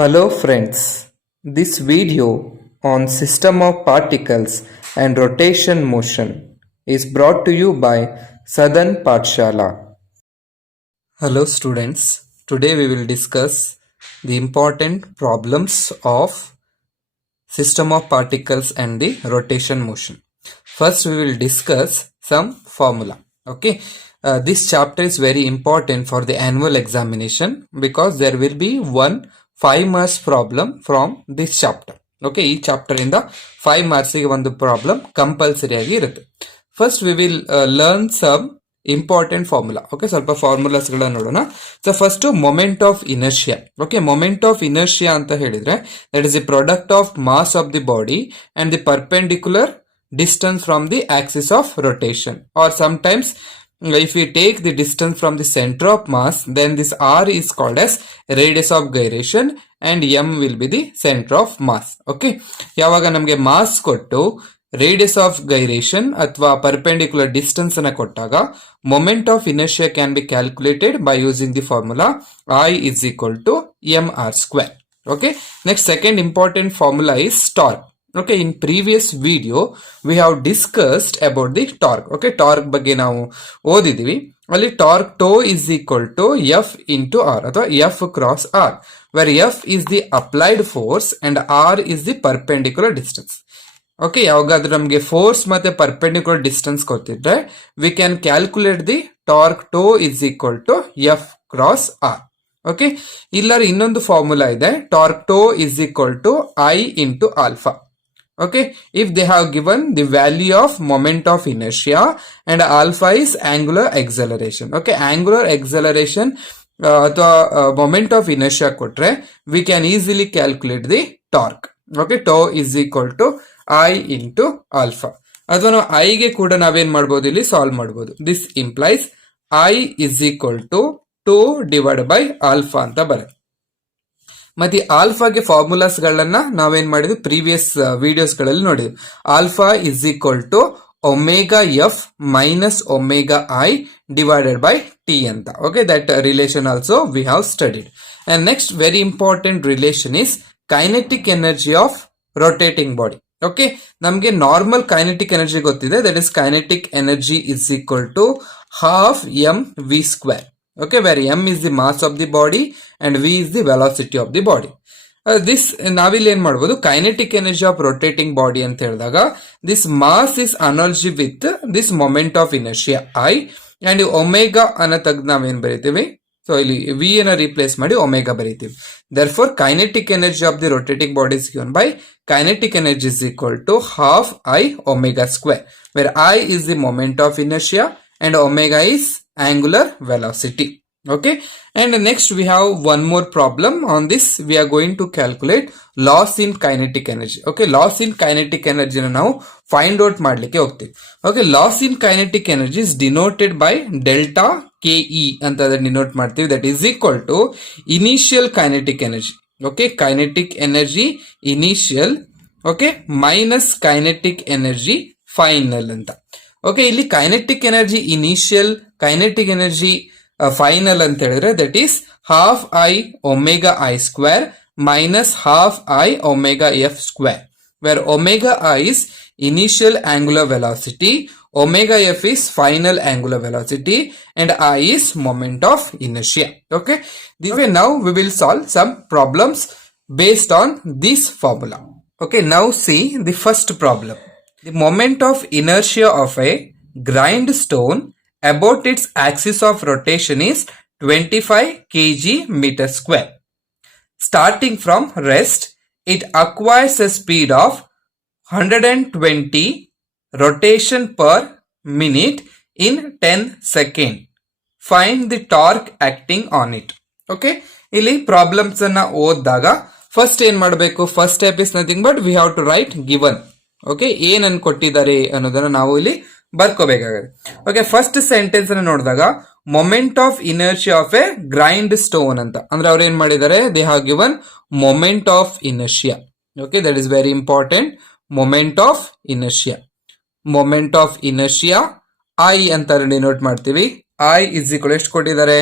Hello friends, this video on system of particles and rotation motion is brought to you by Southern Pathshala. Hello students, today we will discuss the important problems of system of particles and the rotation motion. First we will discuss some formula. Okay, this chapter is very important for the annual examination because there will be one 5 marks problem from this chapter. Okay, ಈ chapter ಇಂದ 5 marks ಗೆ ಒಂದು problem compulsory ಆಗಿ ಇರುತ್ತೆ. First we will learn some important formula. Okay, ಸ್ವಲ್ಪ formulas ಗಳನ್ನ ನೋಡೋಣ. So first moment of inertia. Okay, moment of inertia ಅಂತ ಹೇಳಿದ್ರೆ that is the product of mass of the body and the perpendicular distance from the axis of rotation, or sometimes if we take the distance from the center of mass, then this r is called as radius of gyration and m will be the center of mass. Okay, ಯಾವಾಗ ನಮಗೆ mass ಕೊಟ್ಟು radius of gyration ಅಥವಾ perpendicular distance ಅನ್ನ ಕೊಟ್ಟಾಗ moment of inertia can be calculated by using the formula I is equal to mr square. Okay, next second important formula is torque. Okay, in previous video we have discussed about the torque. Okay, torque ಬಗ್ಗೆ ನಾವು ಓದಿದೀವಿ. ಅಲ್ಲಿ torque toe is equal to F into R ಅಥವಾ F cross R, where F is the applied force and R is the perpendicular distance. Okay, ಯಾವಾಗಾದ್ರೂ ನಮಗೆ force ಮತ್ತೆ perpendicular distance ಕೊಟ್ಟಿದ್ರೆ we can calculate the torque toe is equal to F cross R. Okay, ಇಲ್ಲರ ಇನ್ನೊಂದು formula ಇದೆ, torque toe is equal to I into alpha. Okay, if they have given the value of moment of inertia and alpha is angular acceleration. Okay, angular acceleration ಅಥವಾ moment of inertia ಕೊಟ್ರೆ we can easily calculate the torque. Okay, tau is equal to I into alpha. ಅಥವಾ ನಾವು I ಗೆ ಕೂಡ ನಾವೇನ್ ಮಾಡಬಹುದು, ಇಲ್ಲಿ solve ಮಾಡಬಹುದು. This implies I is equal to 2 divided by alpha ಅಂತ ಬರುತ್ತೆ. ಮತ್ತೆ ಆಲ್ಫಾಗೆ ಫಾರ್ಮುಲಾಸ್ ಗಳನ್ನ ನಾವೇನ್ ಮಾಡಿದ್ವಿ, ಪ್ರೀವಿಯಸ್ ವಿಡಿಯೋಸ್ ಗಳಲ್ಲಿ ನೋಡಿದ್ವಿ. Alpha is equal to omega F minus omega I divided by T ಅಂತ. Okay, that relation also we have studied. And next very important relation is kinetic energy of rotating body. Okay, ನಮ್ಗೆ normal kinetic energy ಗೊತ್ತಿದೆ, that is kinetic energy is equal to half M V square. Okay, where m is the mass of the body and v is the velocity of the body. This ನಾವಿಲ್ಲಿ ಏನ್ ಮಾಡಬಹುದು, kinetic energy of rotating body ಅಂತ ಹೇಳಿದಾಗ this mass is analogy with this moment of inertia I, and omega ಅನ್ನ ತೆಗೆದು ನಾವೇನ್ ಬರೀತೀವಿ, so ಇಲ್ಲಿ v ಅನ್ನ ರೀಪ್ಲೇಸ್ ಮಾಡಿ ಒಮೆಗಾ ಬರೀತೀವಿ. Therefore kinetic energy of the rotating body is given by kinetic energy is equal to half I omega square, where I is the moment of inertia and omega is angular velocity. Okay, and next we have one more problem. On this we are going to calculate loss in kinetic energy. Okay, loss in kinetic energy na ನಾವು find out ಮಾಡ್ಲಿಕ್ಕೆ ಹೋಗ್ತೀವಿ. Okay, loss in kinetic energy is denoted by delta KE ಅಂತ ಅದನ್ನ denote ಮಾಡ್ತೀವಿ. that is equal to initial kinetic energy. Okay, kinetic energy initial, okay, minus kinetic energy final ಅಂತ. Okay, ಇಲ್ಲಿ kinetic energy initial, kinetic energy final ಅಂತ ಹೇಳಿದ್ರೆ that is half I omega I square minus half I omega F square, where omega I is initial angular velocity, omega F is final angular velocity and I is moment of inertia. Okay, this way now we will solve some problems based on this formula. Okay, now see the first problem. The moment of inertia of a grindstone about its axis of rotation is 25 kg meter square. Starting from rest, it acquires a speed of 120 rotation per minute in 10 seconds. Find the torque acting on it. Okay, ಇಲ್ಲಿ problems ಅನ್ನ ಓದಿದಾಗ first ಏನ್ ಮಾಡಬೇಕು, first step is nothing but we have to write given. Okay, ಏನನ್ನು ಕೊಟ್ಟಿದ್ದಾರೆ ಅನ್ನೋದನ್ನ ನಾವು ಇಲ್ಲಿ ಬರ್ಕೋಬೇಕಾಗುತ್ತೆ. ಓಕೆ, ಫಸ್ಟ್ ಸೆಂಟೆನ್ಸ್ ಅನ್ನು ನೋಡಿದಾಗ moment of inertia of A grind stone ಅಂತ ಅಂದ್ರೆ ಅವ್ರು ಏನ್ ಮಾಡಿದ್ದಾರೆ, they have given moment of inertia. Okay, that is very important. Moment of inertia, moment of inertia I ಅಂತ ಡಿನೋಟ್ ಮಾಡ್ತೀವಿ. ಐ ಇಸ್ ಈಕ್ವಲ್ ಎಷ್ಟು ಕೊಟ್ಟಿದ್ದಾರೆ,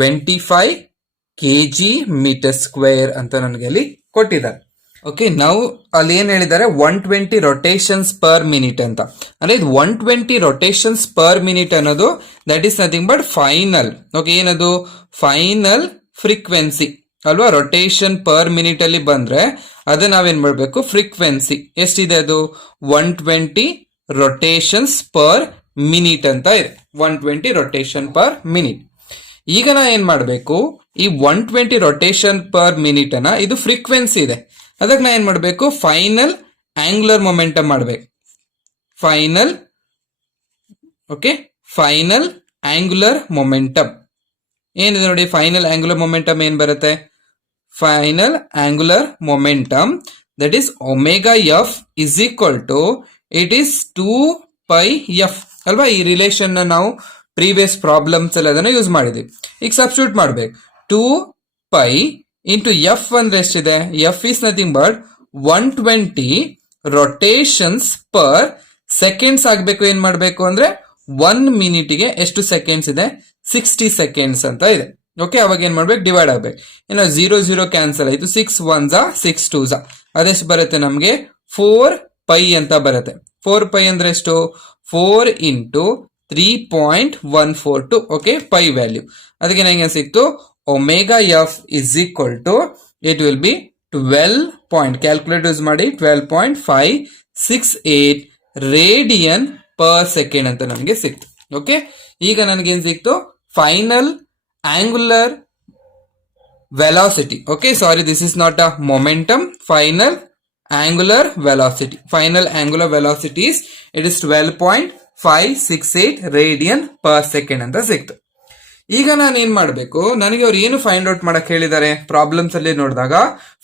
25 kg/m² ಅಂತ ನನಗೆ ಅಲ್ಲಿ ಕೊಟ್ಟಿದ್ದಾರೆ. ಓಕೆ, ನಾವು ಅಲ್ಲಿ ಏನ್ ಹೇಳಿದ್ದಾರೆ 120 ರೊಟೇಷನ್ಸ್ ಪರ್ ಮಿನಿಟ್ ಅಂತ. ಅಂದ್ರೆ ಇದು 120 ರೊಟೇಷನ್ಸ್ ಪರ್ ಮಿನಿಟ್ ಅನ್ನೋದು that is nothing but final. Okay, ಏನದು ಫೈನಲ್ ಫ್ರೀಕ್ವೆನ್ಸಿ ಅಲ್ವಾ. ರೊಟೇಷನ್ ಪರ್ ಮಿನಿಟ್ ಅಲ್ಲಿ ಬಂದ್ರೆ ಅದು ನಾವೇನ್ ಮಾಡ್ಬೇಕು, ಫ್ರೀಕ್ವೆನ್ಸಿ ಎಷ್ಟಿದೆ ಅದು 120 ರೊಟೇಷನ್ಸ್ ಪರ್ ಮಿನಿಟ್ ಅಂತ ಇದೆ. 120 ರೊಟೇಷನ್ ಪರ್ ಮಿನಿಟ್. ಈಗ ನಾ ಏನ್ ಮಾಡ್ಬೇಕು, ಈ 120 ರೊಟೇಷನ್ ಪರ್ ಮಿನಿಟ್ ಅನ್ನ ಇದು ಫ್ರೀಕ್ವೆನ್ಸಿ ಇದೆ, ಅದಕ್ಕೆ ನಾ ಏನ್ ಮಾಡ್ಬೇಕು, ಫೈನಲ್ ಆಂಗ್ಯುಲರ್ ಮೊಮೆಂಟಮ್ ಮಾಡ್ಬೇಕು. ಫೈನಲ್ ಫೈನಲ್ ಆಂಗ್ಯುಲರ್ ಮೊಮೆಂಟಮ್ ಏನಿದೆ ನೋಡಿ. ಫೈನಲ್ ಆಂಗ್ಯುಲರ್ ಮೊಮೆಂಟಮ್ ಏನ್ ಬರುತ್ತೆ, final angular momentum that is omega F is equal to it is 2πf ಅಲ್ವಾ. ಈ ರಿಲೇಷನ್ ನಾವು ಪ್ರೀವಿಯಸ್ ಪ್ರಾಬ್ಲಮ್ಸ್ ಎಲ್ಲ ಅದನ್ನ ಯೂಸ್ ಮಾಡಿದ್ವಿ. ಈಗ ಸಬ್ಸ್ಟಿಟ್ಯೂಟ್ ಮಾಡ್ಬೇಕು. 2π ಇಂಟು ಎಫ್ ಅಂದ್ರೆ ಎಷ್ಟಿದೆ, F is nothing but 120 rotations per seconds ಆಗ್ಬೇಕು. ಏನ್ ಮಾಡ್ಬೇಕು ಅಂದ್ರೆ 1 ಮಿನಿಟ್ಗೆ ಎಷ್ಟು ಸೆಕೆಂಡ್ಸ್ ಇದೆ, 60 ಸೆಕೆಂಡ್ಸ್ ಅಂತ ಇದೆ. ಓಕೆ, ಅವಾಗ ಏನ್ ಮಾಡ್ಬೇಕು, ಡಿವೈಡ್ ಆಗ್ಬೇಕು. ಏನೋ 0 ಕ್ಯಾನ್ಸಲ್ ಆಯ್ತು, 6 1s 6 2s ಅದೆಷ್ಟು ಬರುತ್ತೆ ನಮ್ಗೆ, 4π ಅಂತ ಬರುತ್ತೆ. 4π ಅಂದ್ರೆ ಎಷ್ಟು, 4 ಇಂಟು 3.142. ಓಕೆ, ಪೈ ವ್ಯಾಲ್ಯೂ ಅದಕ್ಕೆ ನಂಗೆ ಸಿಕ್ತು omega F is equal to it will be 12 calculate use ಮಾಡಿ 12.568 ರೇಡಿಯನ್ ಪರ್ ಸೆಕೆಂಡ್ ಅಂತ ನಮಗೆ ಸಿಕ್ತು. ಓಕೆ, ಈಗ ನನಗೇನ್ ಸಿಕ್ತು, final angular velocity. Okay, sorry, this is not a momentum. Final angular velocity, final angular velocity it is 12.568 radian per second ಅಂತ ಸಿಕ್ತು. ಈಗ ನಾನು ಏನ್ ಮಾಡ್ಬೇಕು, ನನಗೆ ಅವ್ರು ಏನು ಫೈಂಡ್ ಔಟ್ ಮಾಡಕ್ ಹೇಳಿದ್ದಾರೆ ಪ್ರಾಬ್ಲಮ್ಸ್ ಅಲ್ಲಿ ನೋಡಿದಾಗ,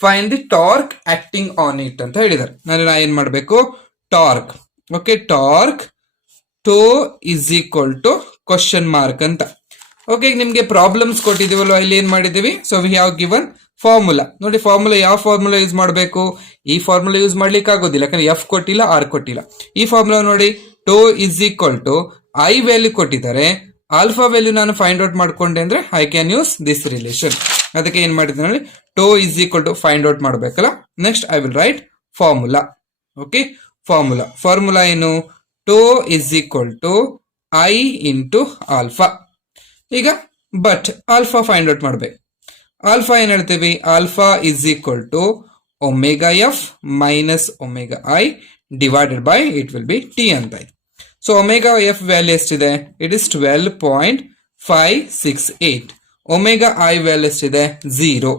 find the torque acting on it ಅಂತ ಹೇಳಿದ್ದಾರೆ. ನಾ ಏನ್ ಮಾಡ್ಬೇಕು, torque. Okay, torque tau is equal to question mark ಅಂತ. ಓಕೆ, ನಿಮ್ಗೆ ಪ್ರಾಬ್ಲಮ್ಸ್ ಕೊಟ್ಟಿದೀವಲ್ವಾ, ಇಲ್ಲಿ ಏನ್ ಮಾಡಿದೀವಿ, so we have given formula. ನೋಡಿ, ಫಾರ್ಮುಲಾ ಯಾವ ಫಾರ್ಮುಲಾ ಯೂಸ್ ಮಾಡಬೇಕು, ಈ ಫಾರ್ಮುಲಾ ಯೂಸ್ ಮಾಡ್ಲಿಕ್ಕೆ ಆಗೋದಿಲ್ಲ, ಯಾಕಂದ್ರೆ ಎಫ್ ಕೊಟ್ಟಿಲ್ಲ, ಆರ್ ಕೊಟ್ಟಿಲ್ಲ. ಈ ಫಾರ್ಮುಲಾ ನೋಡಿ, tau is equal to I value ಕೊಟ್ಟಿದ್ದಾರೆ, ಆಲ್ಫಾ ವ್ಯಾಲ್ಯೂ ನಾನು ಫೈಂಡ್ ಔಟ್ ಮಾಡ್ಕೊಂಡೆ ಅಂದ್ರೆ I can use this relation. ಅದಕ್ಕೆ ಏನ್ ಮಾಡಿದ್ರೆ ನೋಡಿ, tau is equal to find out ಮಾಡ್ಬೇಕಲ್ಲ. Next I will write formula. Okay, formula ಏನು, tau is equal to I into alpha. ಈಗ ಬಟ್ ಆಲ್ಫಾ ಫೈಂಡ್ ಔಟ್ ಮಾಡ್ಬೇಕು. ಆಲ್ಫಾ ಏನ್ ಹೇಳ್ತೀವಿ, alpha is equal to omega F minus omega I divided by it will B T ಅಂತ. So omega F value ಎಷ್ಟಿದೆ, it is 12.568. Omega I value ಎಷ್ಟಿದೆ, 0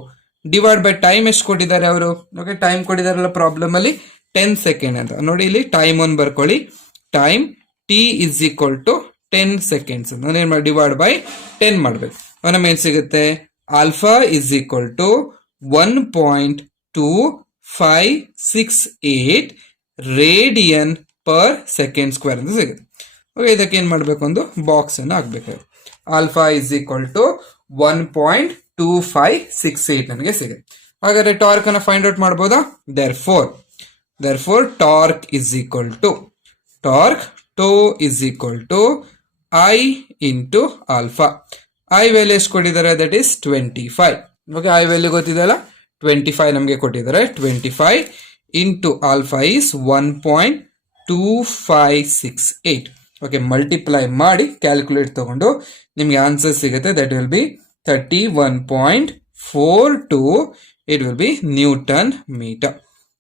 divide by time ಎಷ್ಟು ಕೊಟ್ಟಿದ್ದಾರೆ ಅವರು. Okay, time ಕೊಟ್ಟಿದಾರಲ್ಲ problem ಅಲ್ಲಿ 10 second ಅಂತ. ನೋಡಿ, ಇಲ್ಲಿ ಟೈಮ್ ಒಂದು ಬರ್ಕೊಳ್ಳಿ, time T is equal to 10 seconds ಅಂತ. ಏನ್ ಮಾಡಿ, ಡಿವೈಡ್ ಬೈ 10 ಮಾಡ್ಬೇಕು. ನಮ್ಗೆ ಏನ್ ಸಿಗುತ್ತೆ, alpha is equal to 1.2568 radian per second square ಅಂತ ಸಿಗುತ್ತೆ. ಓಕೆ, ಇದಕ್ಕೆ ಏನ್ ಮಾಡ್ಬೇಕು, ಒಂದು ಬಾಕ್ಸ್ ಅನ್ನು ಹಾಕ್ಬೇಕು. ಆಲ್ಫಾ ಇಸ್ ಈಕ್ವಲ್ ಟು 1.2568 ನನಗೆ ಸಿಗುತ್ತೆ. ಹಾಗಾದ್ರೆ ಟಾರ್ಕ್ ಅನ್ನ ಫೈಂಡ್ ಔಟ್ ಮಾಡಬಹುದಾ. Therefore torque is equal to tau is equal to I into alpha. I value ಎಷ್ಟು ಕೊಟ್ಟಿದ್ದಾರೆ, that is 25. Okay, I value ಗೊತ್ತಿದೆಯಲ್ಲ, 25 ನಮಗೆ ಕೊಟ್ಟಿದ್ದಾರೆ. 25 into alpha is 1.2568. Okay, multiply ಮಾಡಿ ಕ್ಯಾಲ್ಕುಲೇಟ್ ತಗೊಂಡು ನಿಮ್ಗೆ ಆನ್ಸರ್ ಸಿಗುತ್ತೆ. That will be 31.42. It will be newton metre.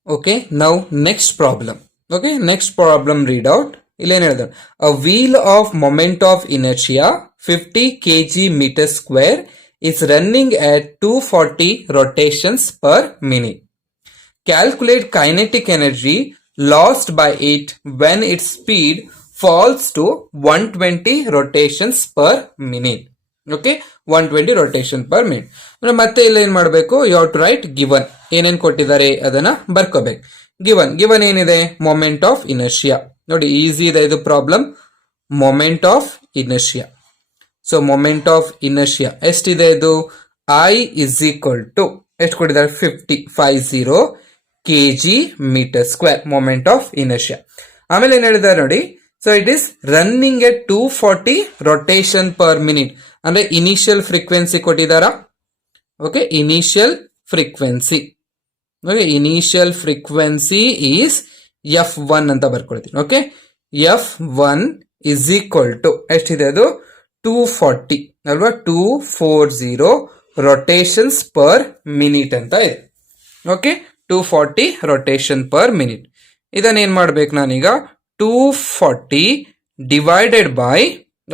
Okay, now next problem. Okay, next problem read out. ಇಲ್ಲೇನು ಹೇಳಿದ್ರು, a wheel of moment of inertia 50 kg/m² is running at 240 rotations per minute. Calculate kinetic energy lost by it when its speed falls to 120 rotations per minute. Okay, 120 rotation per minute. ಮತ್ತೆ ಇಲ್ಲಿ ಏನ್ ಮಾಡಬೇಕು, you have to write given. ಏನೇನ್ ಕೊಟ್ಟಿದ್ದಾರೆ ಅದನ್ನ ಬರ್ಕೋಬೇಕು. Given ಏನಿದೆ, moment of inertia. ನೋಡಿ, ಈಸಿ ಇದೆ ಇದು problem. Moment of inertia. So moment of inertia ಎಷ್ಟಿದೆ, ಇದು ಐ ಇಸ್ ಈಕ್ವಲ್ ಟು ಎಷ್ಟು ಕೊಟ್ಟಿದ್ದಾರೆ, 50 kg/m². Moment of inertia. ಆಮೇಲೆ ಏನ್ ಹೇಳಿದ್ದಾರೆ ನೋಡಿ, so it is running at 240 rotation per minute. ಅಂದ್ರೆ ಇನಿಷಿಯಲ್ ಫ್ರೀಕ್ವೆನ್ಸಿ ಕೊಟ್ಟಿದಾರ, Okay, initial frequency. Okay, initial frequency is f1 ಅಂತ ಬರ್ಕೊಳ್ತೀನಿ. Okay, f1 is equal to ಎಷ್ಟಿದೆ ಅದು 240 ಅಲ್ವಾ, 240 rotations per minute ಅಂತ ಇದೆ. Okay, 240 rotation per minute. ಇದನ್ನ ಏನ್ ಮಾಡ್ಬೇಕು ನಾನೀಗ 240 ಡಿವೈಡೆಡ್ ಬೈ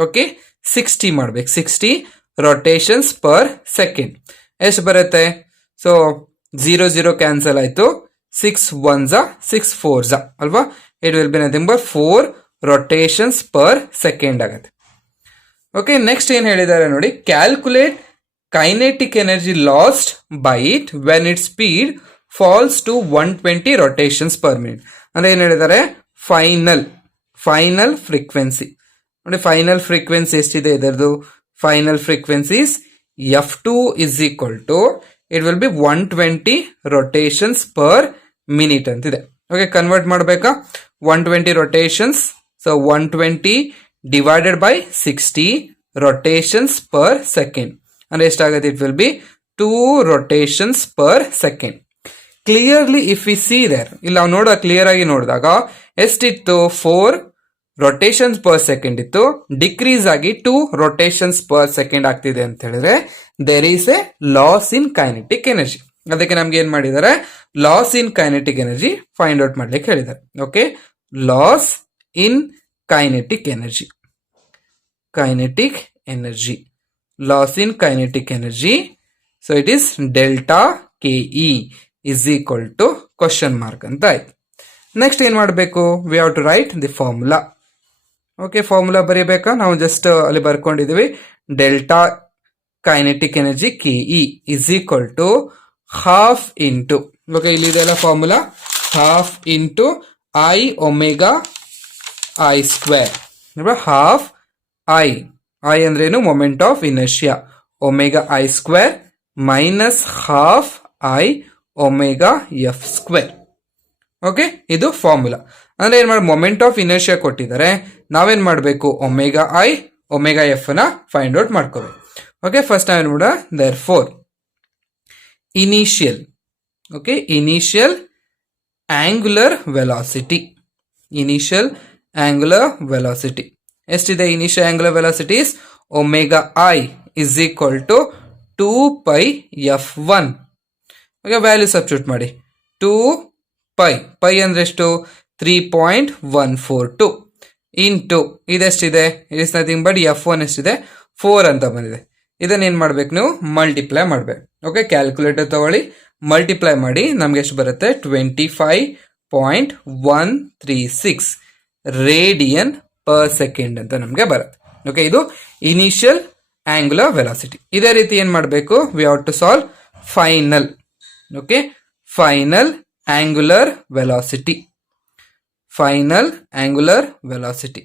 ಓಕೆ 60 ಮಾಡ್ಬೇಕು. 60 rotations per second ಎಷ್ಟು ಬರುತ್ತೆ? ಸೊ 0 ಕ್ಯಾನ್ಸಲ್ ಆಯ್ತು, 6 1s 6 4s ಅಲ್ವಾ, it will be nothing but 4 rotations per second ಆಗುತ್ತೆ. ಓಕೆ, ನೆಕ್ಸ್ಟ್ ಏನ್ ಹೇಳಿದ್ದಾರೆ ನೋಡಿ, calculate kinetic energy lost by it when it speed falls to 120 rotations per minute. ಅಂದ್ರೆ ಏನ್ ಹೇಳಿದ್ದಾರೆ, ಫೈನಲ್ ಫ್ರೀಕ್ವೆನ್ಸಿ ನೋಡಿ. ಫೈನಲ್ ಫ್ರೀಕ್ವೆನ್ಸಿ ಎಷ್ಟಿದೆ ಇದರದು? Final frequency f2 is equal to it will be 120 rotations per minute ಅಂತಿದೆ. ಓಕೆ, ಕನ್ವರ್ಟ್ ಮಾಡಬೇಕಾ? 120 rotations, so 120 divided by 60 rotations per second ಅಂದ್ರೆ ಎಷ್ಟಾಗುತ್ತೆ? It will be 2 rotations per second. Clearly if we see there, ಇಲ್ಲ ನಾವು ನೋಡ clear ಆಗಿ ನೋಡಿದಾಗ ಎಷ್ಟಿತ್ತು? 4 rotations per second ಇತ್ತು, ಡಿಕ್ರೀಸ್ ಆಗಿ 2 rotations per second ಆಗ್ತಿದೆ ಅಂತ ಹೇಳಿದ್ರೆ there is a loss in kinetic energy. ಅದಕ್ಕೆ ನಮ್ಗೆ ಏನ್ ಮಾಡಿದ್ದಾರೆ, loss in kinetic energy find out ಮಾಡ್ಲಿಕ್ಕೆ ಹೇಳಿದ್ದಾರೆ. Okay, loss in kinetic energy, loss in kinetic energy. So it is delta KE is equal to question mark ಅಂತ ಆಯ್ತು. Next ಏನ್ ಮಾಡಬೇಕು? We have to write the formula. Okay, formula ಬರೀಬೇಕಾ? ನಾವು just ಅಲ್ಲಿ ಬರ್ಕೊಂಡಿದೀವಿ, delta kinetic energy KE is equal to half into, okay ಇಲ್ಲಿ ಇದೆಲ್ಲ formula, half into I omega I square. Half I ಅಂದ್ರೇನು? Moment of inertia, omega I square minus half I omega F square. Okay, ಇದು formula. ಅಂದ್ರೆ ಏನ್ ಮಾಡಿ, moment of inertia ಕೊಟ್ಟಿದ್ದಾರೆ, ನಾವೇನ್ ಮಾಡಬೇಕು? ಒಮೆಗಾ I ಒಮೆಗಾ F ನ ಫೈಂಡ್ ಔಟ್ ಮಾಡ್ಕೋಬೇಕು. ಓಕೆ, ಫಸ್ಟ್ ನಾವೇನ್ ಮಾಡ, therefore initial, okay initial angular velocity, initial angular velocity ಎಷ್ಟಿದೆ? Initial angular velocities omega I is equal to 2 pi f1. Okay, value substitute ಮಾಡಿ. 2 pi ಅಂದ್ರೆ ಎಷ್ಟು? 3.142 into ಇದೆಷ್ಟಿದೆ? It is nothing but f1 ಎಷ್ಟಿದೆ? 4 ಅಂತ ಬಂದಿದೆ. ಇದನ್ನ ಏನ್ ಮಾಡ್ಬೇಕು ನೀವು? ಮಲ್ಟಿಪ್ಲೈ ಮಾಡ್ಬೇಕು. ಓಕೆ, ಕ್ಯಾಲ್ಕುಲೇಟರ್ ತಗೊಳ್ಳಿ, ಮಲ್ಟಿಪ್ಲೈ ಮಾಡಿ, ನಮ್ಗೆ ಎಷ್ಟು ಬರುತ್ತೆ? 25.136 ರೇಡಿಯನ್ ಪರ್ ಸೆಕೆಂಡ್ ಅಂತ ನಮ್ಗೆ ಬರುತ್ತೆ. ಓಕೆ, ಇದು ಇನಿಷಿಯಲ್ ಆಂಗುಲರ್ ವೆಲಾಸಿಟಿ. ಇದೇ ರೀತಿ ಏನ್ ಮಾಡಬೇಕು? We have to solve final. Okay, final angular velocity, final angular velocity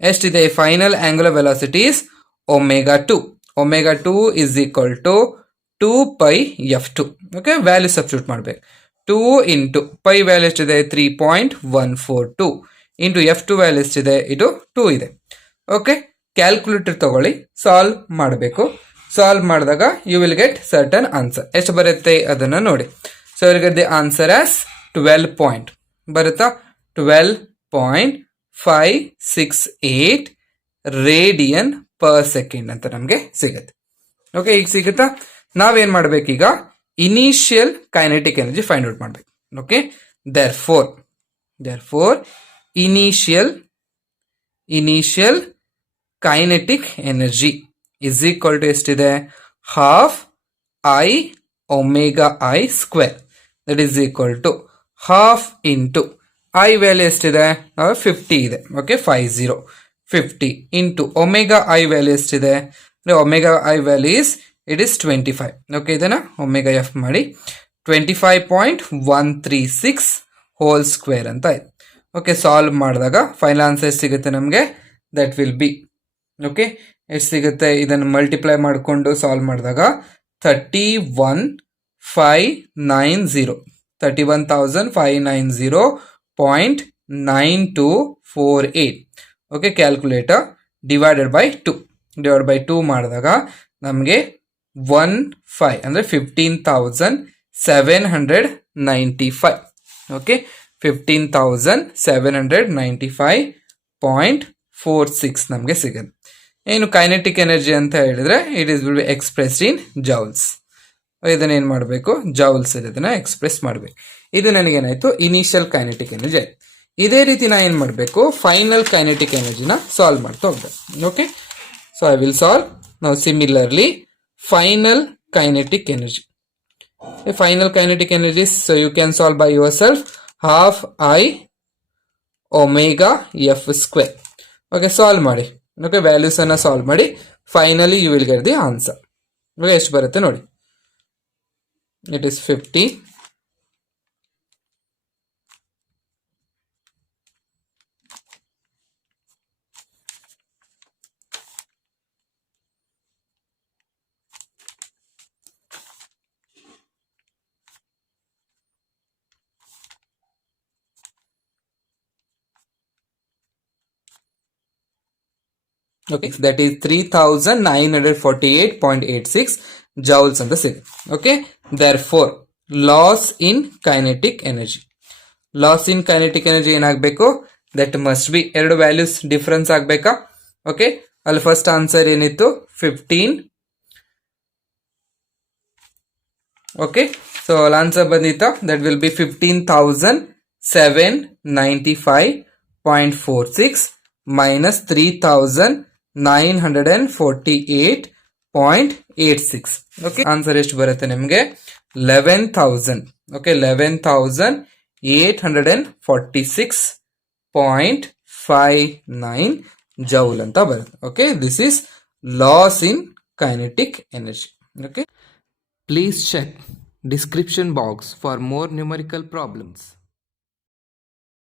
ಎಷ್ಟಿದೆ? Final angular velocity is omega 2. Omega 2 is equal to 2 pi f2. Okay, value substitute ಮಾಡ್ಬೇಕು. 2 ಇಂಟು ಪೈ ವ್ಯಾಲ್ಯೂ ಎಷ್ಟಿದೆ? 3.142 into F2 value ಎಷ್ಟಿದೆ? ಇದು 2 ಇದೆ. Okay, calculator ತಗೊಳ್ಳಿ, solve ಮಾಡಬೇಕು. Solve ಮಾಡಿದಾಗ you will get certain answer. ಎಷ್ಟು ಬರುತ್ತೆ ಅದನ್ನ ನೋಡಿ. So you will get the answer as 12 point ಬರುತ್ತಾ? 12.568 ರೇಡಿಯನ್ ಪರ್ ಸೆಕೆಂಡ್ ಅಂತ ನಮಗೆ ಸಿಗುತ್ತೆ. ಓಕೆ, ಈಗ ಸಿಗುತ್ತಾ? ನಾವೇನ್ ಮಾಡ್ಬೇಕೀಗ? Initial kinetic energy find out ಮಾಡ್ಬೇಕು. Okay, therefore initial kinetic energy is equal to ಎಷ್ಟಿದೆ? Half I omega I square, that is equal to half into I value ಎಷ್ಟಿದೆ? 50 ಇದೆ. Okay, 50 into omega I value ಎಷ್ಟಿದೆ? Omega I value it is 25. Okay, ಇದನ್ನ omega F ಮಾಡಿ 25.136 whole square ಅಂತ ಆಯ್ತು. Okay, solve ಮಾಡಿದಾಗ final answer ಸಿಗುತ್ತೆ ನಮಗೆ. ದಟ್ ವಿಲ್ ಬಿ, ಓಕೆ ಎಷ್ಟು ಸಿಗುತ್ತೆ? ಇದನ್ನು ಮಲ್ಟಿಪ್ಲೈ ಮಾಡಿಕೊಂಡು ಸಾಲ್ವ್ ಮಾಡಿದಾಗ 31,590.9248. ಓಕೆ, ಕ್ಯಾಲ್ಕುಲೇಟರ್ ಡಿವೈಡೆಡ್ ಬೈ 2 ಮಾಡಿದಾಗ ನಮಗೆ 15 ಅಂದ್ರೆ 15,795. ಓಕೆ, 15,795.46 ನಮಗೆ ಸಿಗುತ್ತೆ. ಏನು ಕೈನೆಟಿಕ್ ಎನರ್ಜಿ ಅಂತ ಹೇಳಿದ್ರೆ it is will be expressed in joules. ಇದನ್ನ ಏನ್ ಮಾಡಬೇಕು, ಜೌಲ್ಸ್ ಇದನ್ನ ಎಕ್ಸ್ಪ್ರೆಸ್ ಮಾಡಬೇಕು. ಇದು ನನಗೇನಾಯ್ತು, ಇನಿಷಿಯಲ್ ಕೈನೆಟಿಕ್ ಎನರ್ಜಿ ಆಯ್ತು. ಇದೇ ರೀತಿ ನಾ ಏನ್ ಮಾಡಬೇಕು, ಫೈನಲ್ ಕೈನೆಟಿಕ್ ಎನರ್ಜಿನ ಸಾಲ್ವ್ ಮಾಡ್ತಾ ಹೋಗ್ಬೇಕು. Okay, so I will solve ನಾವು similarly final kinetic energy. A final kinetic energy, so you can solve by yourself, half I omega f square. Okay, solve ಮಾಡಿ. Okay, values ಅನ್ನ solve ಮಾಡಿ. Finally you will get the answer. Okay, ಎಷ್ಟು ಬರುತ್ತೆ ನೋಡಿ. It is 50. Okay, that is 3948.86 joules ಅಂತ ಸಿಗುತ್ತೆ. Okay, therefore loss in kinetic energy, loss in kinetic energy ಏನಾಗಬೇಕು, that must be ಎರಡು ವ್ಯಾಲ್ಯೂಸ್ ಡಿಫರೆನ್ಸ್ ಆಗಬೇಕಾ. ಓಕೆ, ಅಲ್ಲಿ ಫಸ್ಟ್ ಆನ್ಸರ್ ಏನಿತ್ತು 15. ಓಕೆ, ಸೊ ಅಲ್ಲಿ ಆನ್ಸರ್ ಬಂದಿತ್ತ, that will be 15,795.46 minus 3,948.86. Okay, answer ಎಷ್ಟು ಬರುತ್ತೆ ನಿಮಗೆ, 11,000. ಓಕೆ, 11,846.59 ಜೌಲ್ ಅಂತ ಬರುತ್ತೆ. Okay, this is loss in kinetic energy. Okay, please check description box for more numerical problems.